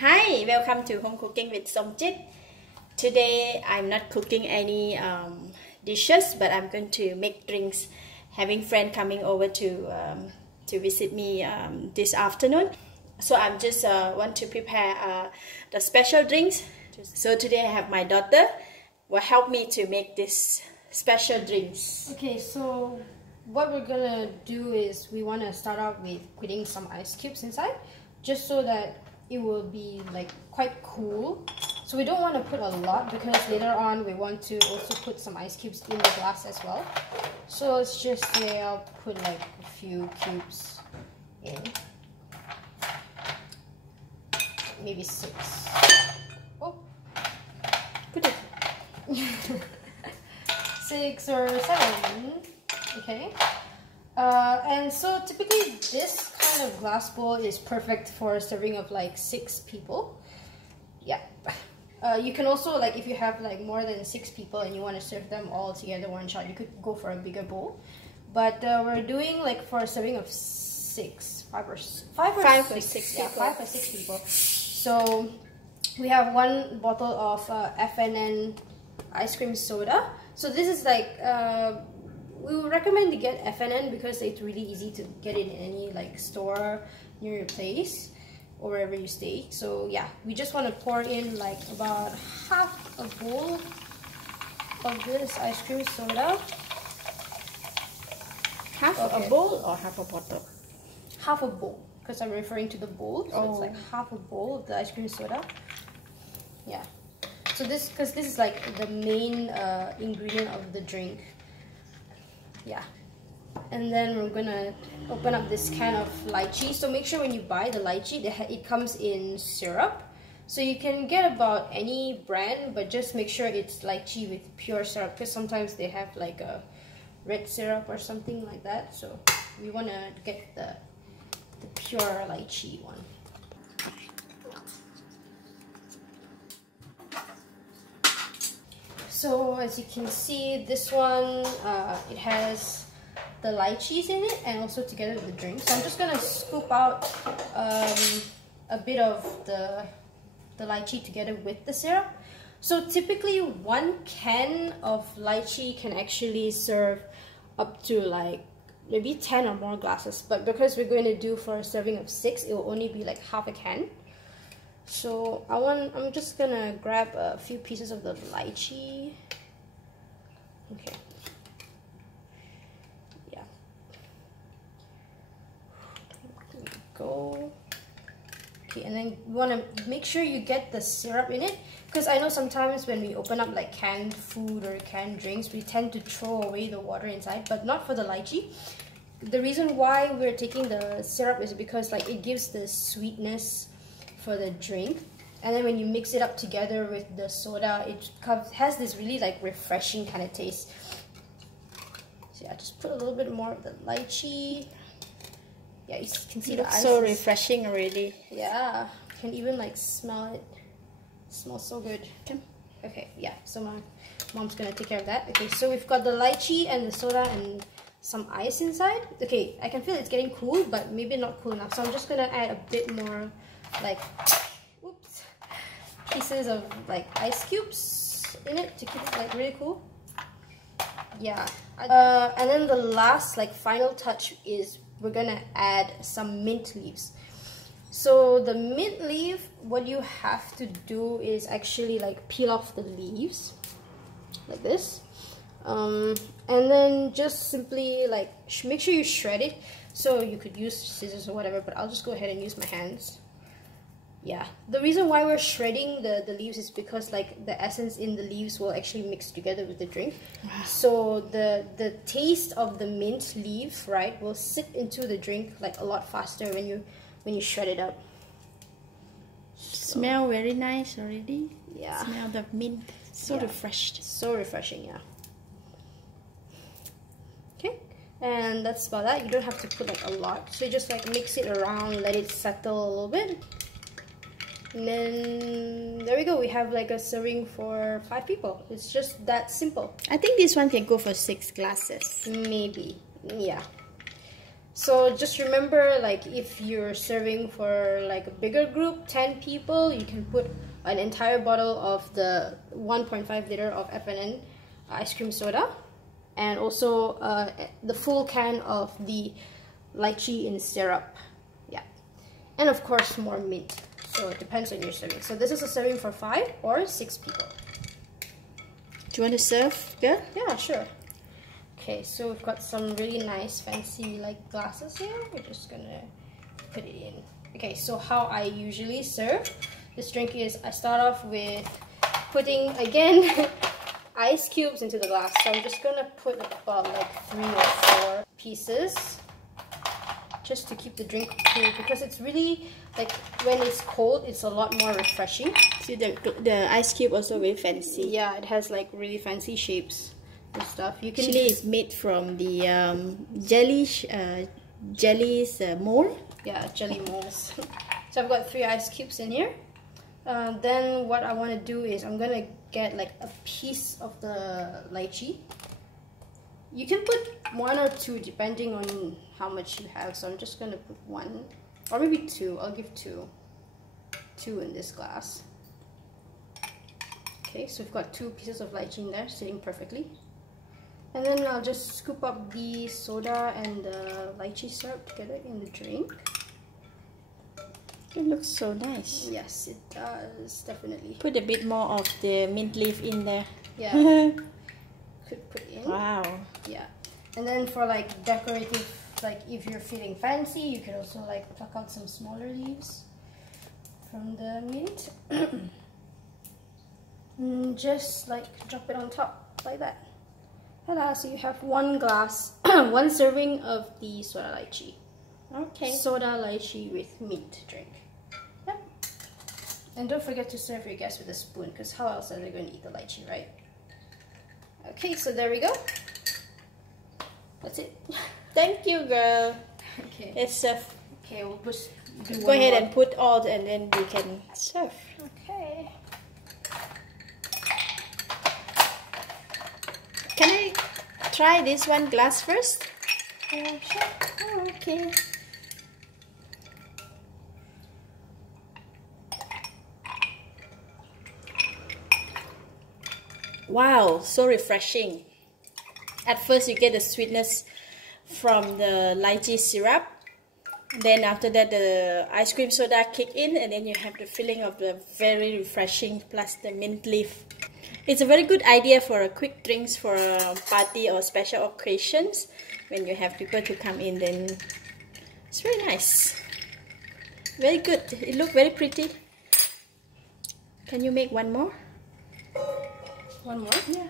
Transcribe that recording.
Hi, welcome to Home Cooking with Somjit. Today I'm not cooking any dishes, but I'm going to make drinks. Having friend coming over to visit me this afternoon, so I'm just want to prepare the special drinks. So today I have my daughter will help me to make this special drinks. Okay, so what we're gonna do is we want to start out with putting some ice cubes inside, just so that it will be like quite cool. So we don't want to put a lot because later on we want to also put some ice cubes in the glass as well. So let's just say I'll put like a few cubes in, maybe 6. Oh, Put it 6 or 7. Okay. And so typically this kind of glass bowl is perfect for a serving of like 6 people. Yeah. You can also, like, if you have like more than 6 people and you want to serve them all together one shot, you could go for a bigger bowl. But we're doing like for a serving of 5 or 6 people. 5 or 6 people. So we have 1 bottle of FNN ice cream soda. So this is like we would recommend to get FNN because it's really easy to get it in any like store near your place or wherever you stay. So yeah, we just want to pour in like about half a bowl of this ice cream soda. Half a bowl or half a bottle? Half a bowl, because I'm referring to the bowl. So it's like half a bowl of the ice cream soda. Yeah. So this, because this is like the main ingredient of the drink. Yeah. And then we're gonna open up this can of lychee. So make sure when you buy the lychee, it comes in syrup. So you can get about any brand, but just make sure it's lychee with pure syrup, because sometimes they have like a red syrup or something like that. So we want to get the pure lychee one. So as you can see, this one it has the lychees in it and also together with the drink. So I'm just gonna scoop out a bit of the lychee together with the syrup. So typically 1 can of lychee can actually serve up to like maybe 10 or more glasses, but because we're going to do for a serving of 6, it will only be like half a can. So I'm just gonna grab a few pieces of the lychee. Okay. Yeah. There we go. Okay, and then you want to make sure you get the syrup in it, because I know sometimes when we open up like canned food or canned drinks, we tend to throw away the water inside, but not for the lychee. The reason why we're taking the syrup is because like it gives the sweetness for the drink, and then when you mix it up together with the soda, it has this really like refreshing kind of taste. So yeah, just put a little bit more of the lychee. Yeah, you can see the ice. So refreshing already. Yeah, you can even like smell it. It smells so good. Okay, yeah, so my mom's gonna take care of that. Okay, so we've got the lychee and the soda and some ice inside. Okay, I can feel it's getting cool, but maybe not cool enough. So I'm just gonna add a bit more like, oops, pieces of like ice cubes in it to keep it like really cool. Yeah, and then the last like final touch is we're gonna add some mint leaves. So the mint leaf, what you have to do is actually like peel off the leaves like this, and then just simply like make sure you shred it. So you could use scissors or whatever, but I'll just go ahead and use my hands. Yeah, the reason why we're shredding the leaves is because like the essence in the leaves will actually mix together with the drink. So the taste of the mint leaf, right, will sip into the drink like a lot faster when you shred it up. Smell very nice already. Yeah. Smell the mint. So refreshed. So refreshing, yeah. Okay. And that's about that. You don't have to put like a lot. So you just like mix it around, let it settle a little bit. And then there we go, we have like a serving for 5 people. It's just that simple. I think this one can go for 6 glasses. Maybe, yeah. So just remember, like if you're serving for like a bigger group, 10 people, you can put an entire bottle of the 1.5 liter of F&N ice cream soda, and also the full can of the lychee in syrup. Yeah, and of course more mint. So it depends on your serving. So this is a serving for 5 or 6 people. Do you want to serve, girl? Yeah, sure. Okay, so we've got some really nice fancy like glasses here. We're just gonna put it in. Okay, so how I usually serve this drink is I start off with putting, again, ice cubes into the glass. So I'm just gonna put about like 3 or 4 pieces just to keep the drink cool, because it's really like when it's cold, it's a lot more refreshing. See, the ice cube also very fancy. Yeah, it has like really fancy shapes and stuff. You can actually it's made from the jellies mold. Yeah, jelly molds. So I've got 3 ice cubes in here. Then what I want to do is I'm gonna get like a piece of the lychee. You can put 1 or 2 depending on how much you have. So I'm just gonna put 1 or maybe 2. I'll give 2 in this glass. Okay, so we've got 2 pieces of lychee in there sitting perfectly. And then I'll just scoop up the soda and the lychee syrup together in the drink. It looks so nice. Yes, it does, definitely. Put a bit more of the mint leaf in there. Yeah. Could put in. Wow. Yeah. And then for like decorative, like if you're feeling fancy, you can also like pluck out some smaller leaves from the mint. And just like drop it on top like that. Voila, so you have 1 glass, 1 serving of the soda lychee. Okay. Soda lychee with mint drink. Yep. And don't forget to serve your guests with a spoon, because how else are they going to eat the lychee, right? Okay, so there we go. That's it. Thank you, girl. Okay. Let's serve. Okay, we'll just do Go ahead and put all, and then you can serve. Okay. Can I try this one glass first? Sure. Oh, okay. Wow, so refreshing. At first you get the sweetness from the lychee syrup. Then after that the ice cream soda kick in, and then you have the feeling of the very refreshing plus the mint leaf. It's a very good idea for a quick drinks for a party or special occasions when you have people to come in. Then it's very nice. Very good. It looks very pretty. Can you make one more? One more? Yeah.